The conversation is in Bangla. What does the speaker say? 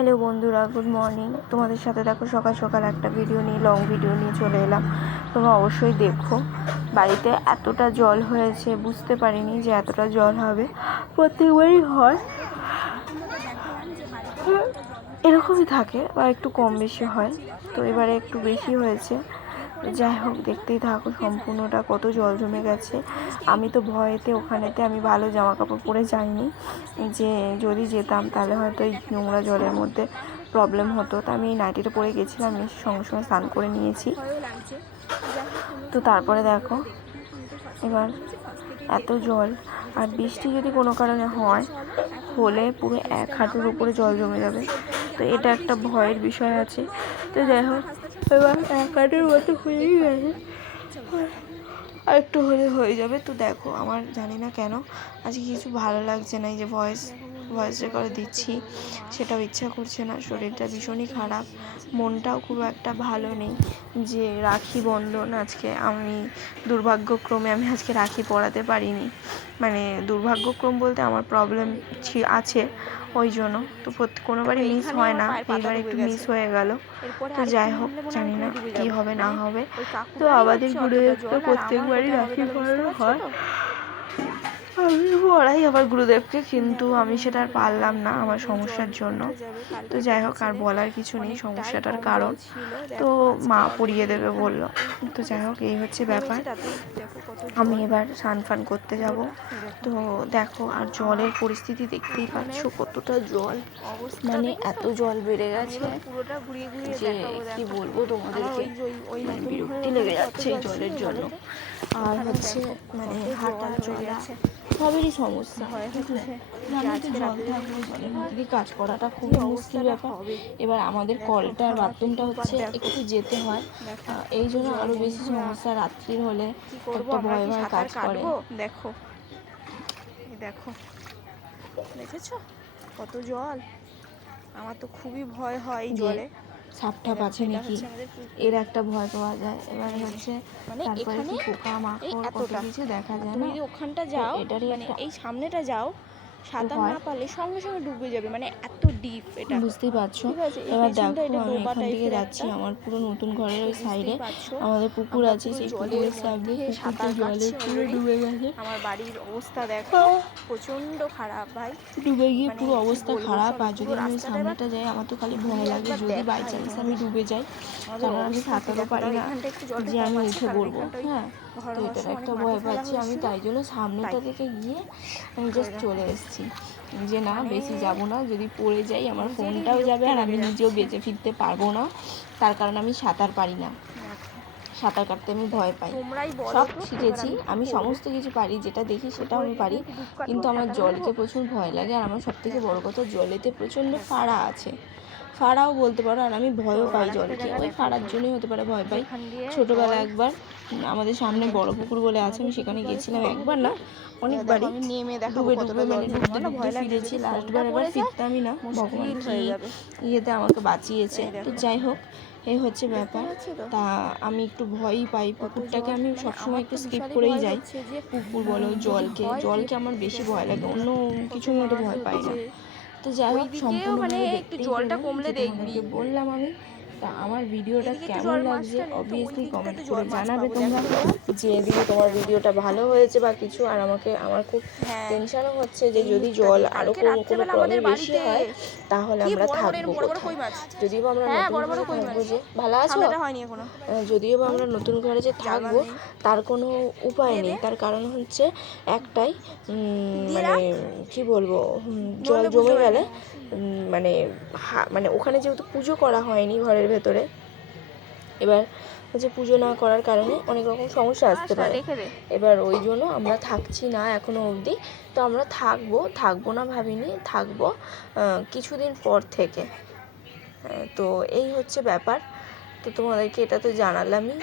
হ্যালো বন্ধুরা, গুড মর্নিং। তোমাদের সাথে দেখো সকাল সকাল একটা ভিডিও নিয়ে লং ভিডিও নিয়ে চলে এলাম। তোমরা অবশ্যই দেখো। বাড়িতে এতটা জল হয়েছে, বুঝতে পারিনি যে এতটা জল হবে। প্রত্যেকবারই হয়, এরকমই থাকে বা একটু কম বেশি হয়। তো এবারে একটু বেশি হয়েছে। যাই হোক, দেখতেই থাকো সম্পূর্ণটা কত জল জমে গেছে। আমি তো ভয়েতে ওখানেতে আমি ভালো জামা কাপড় পরে যাইনি, যে যদি যেতাম তাহলে হয়তো এই নোংরা জলের মধ্যে প্রবলেম হতো। তো আমি এই নাইটিটা পরে গেছিলাম, সঙ্গে সঙ্গে স্নান করে নিয়েছি। তো তারপরে দেখো এবার এত জল, আর বৃষ্টি যদি কোনো কারণে হলে পুরো 1 হাঁটুর উপরে জল জমে যাবে। তো এটা একটা ভয়ের বিষয় আছে। তো যাই হোক, এবার 1 হাঁটুর মতো হয়েই গেছে, আর একটু হলে হয়ে যাবে। তো দেখো, আমার জানি না কেন আজকে কিছু ভালো লাগছে না। এই যে ভয়েস রেকর্ড দিচ্ছি, সেটাও ইচ্ছা করছে না। শরীরটা ভীষণই খারাপ, মনটাও খুব একটা ভালো নেই। যে রাখি বন্ধন আজকে, দুর্ভাগ্যক্রমে আমি আজকে রাখি পরাতে পারিনি। মানে দুর্ভাগ্যক্রম বলতে আমার প্রবলেম আছে, ওই জন্য। তো কোনোবারই মিস হয় না, এইবার একটু মিস হয়ে গেল। তো যাই হোক, জানি না কী হবে না হবে। তো আমাদের গুরুদেবকে প্রত্যেকবারই রাখি পরানো হয়, আমি পড়াই আবার গুরুদেবকে, কিন্তু আমি সেটা আর পারলাম না আমার সমস্যার জন্য। তো যাই হোক, আর বলার কিছু নেই সমস্যাটার কারণ। তো মা পড়িয়ে দেবে বলল। তো যাই হোক, এই হচ্ছে ব্যাপার। আমি এবার স্নান ফান করতে যাব। তো দেখো, আর জলের পরিস্থিতি দেখতেই পাচ্ছ কতটা জল, মানে এত জল বেড়ে গেছে যে কি বলবো তোমাদেরকে, বিরক্তি লেগে যাচ্ছে এই জলের জন্য। আর হচ্ছে মানে হাঁটা চলা সবেরই সমস্যা হয়। জল থাকলে জলের মধ্যে কাজ করাটা খুবই মুশকিল ব্যাপার। এবার আমাদের কলটার বাথরুমটা হচ্ছে একটু যেতে হয়, এই জন্য আরও বেশি সমস্যা। রাত্রির হলে একটা ভয় ভয় কাজ করে। দেখো দেখো, দেখেছো কত জল। আমার তো খুবই ভয় হয় এই জলে। সাপটাপ আছে নাকি, এর একটা ভয় পাওয়া যায়। এবার হচ্ছে মানে তারপরে কি পোকা মাকড় কত কিছু দেখা যায় না। যদি ওখানটা যাও, মানে এই সামনেটা যাও, সাঁতার না পারলে সঙ্গে সঙ্গে ডুবে যাবে, মানে এত ডিপ এটা, বুঝতেই পারছো। এবার দেখো, আমি এখান থেকে যাচ্ছি আমার পুরো নতুন ঘরের ওই সাইডে আমাদের পুকুর আছে, সেই পুকুরের সামনে পুকুরটা জলে পুরো ডুবে গেছে। আমার বাড়ির অবস্থা দেখো, প্রচন্ড খারাপ ভাই, ডুবে গিয়ে পুরো অবস্থা খারাপ। আর যদি আমি ওই সামনেটা যাই, আমার তো খালি ভয় লাগে যদি বাই চান্স আমি ডুবে যাই, কারণ আমি সাঁতারও পারি না যে আমি উঠে পড়বো। হ্যাঁ, তো এটার একটা ভয় পাচ্ছি আমি, তাই জন্য সামনেটা থেকে গিয়ে আমি জাস্ট চলে এসেছি, যে না বেশি যাব না, যদি পড়ে যাই আমার ফোনটাও যাবে আর আমি নিজেও বেঁচে ফিরতে পারবো না। তার কারণ আমি সাঁতার পারি না, সাঁতার কাটতে আমি ভয় পাই। সব শিখেছি আমি, সমস্ত কিছু পারি, যেটা দেখি সেটাও আমি পারি, কিন্তু আমার জলকে প্রচুর ভয় লাগে। আর আমার সবথেকে বড় কথা, জলেতে প্রচণ্ড ফাঁড়া আছে, ফাঁড়াও বলতে পারো। আর আমি ভয়ও পাই জলকে, ওই ফাঁড়ার জন্যই হতে পারে ভয় পাই। ছোটোবেলা একবার আমাদের সামনে বড় পুকুর বলে আছে, আমি সেখানে গেছিলাম, একবার না অনেকবারই, ডুবে ডুবে মানে ডুবতে ডুবতে ফিরেছি। লাস্টবার এবার ফিরতামই না, ভগবান কি ইয়েতে আমাকে বাঁচিয়েছে। তো যাই হোক, এই হচ্ছে ব্যাপার। তা আমি একটু ভয়ই পাই পুকুরটাকে, আমি সবসময় একটু স্কিপ করেই যাই। পুকুর বলো, জলকে আমার বেশি ভয় লাগে, অন্য কিছুর মতো ভয় পাই না। তো যাই হোক, সম্পূর্ণ একটু জলটা কমলে দেখবি বললাম আমি। তা আমার ভিডিওটা কেমন লাগছে অবভিয়াসলি কমেন্ট করে জানাবে তোমরা, যে দিদি তোমার ভিডিওটা ভালো হয়েছে বা কিছু। আর আমার খুব টেনশনও হচ্ছে যে যদি জল আরও কোনো প্রবলেম বেশি হয় তাহলে আমরা থাকবো কোথায়, যদিও আমরা নতুন ঘরে থাকবো। যে ভালো আছো, যদিও বা আমরা নতুন ঘরে যে থাকবো তার কোনো উপায় নেই। তার কারণ হচ্ছে একটাই, মানে কি বলবো, জল জমে গেলে মানে ওখানে যেহেতু পুজো করা হয়নি ঘরের ভেতরে, এবার হচ্ছে পুজো না করার কারণে অনেক রকম সমস্যা আসতে পারে। এবার ওই জন্য আমরা থাকছি না এখনো অবধি। তো আমরা থাকবো না ভাবিনি, থাকবো কিছুদিন পর থেকে। তো এই হচ্ছে ব্যাপার। তো তোমাদেরকে এটা তো জানালামই।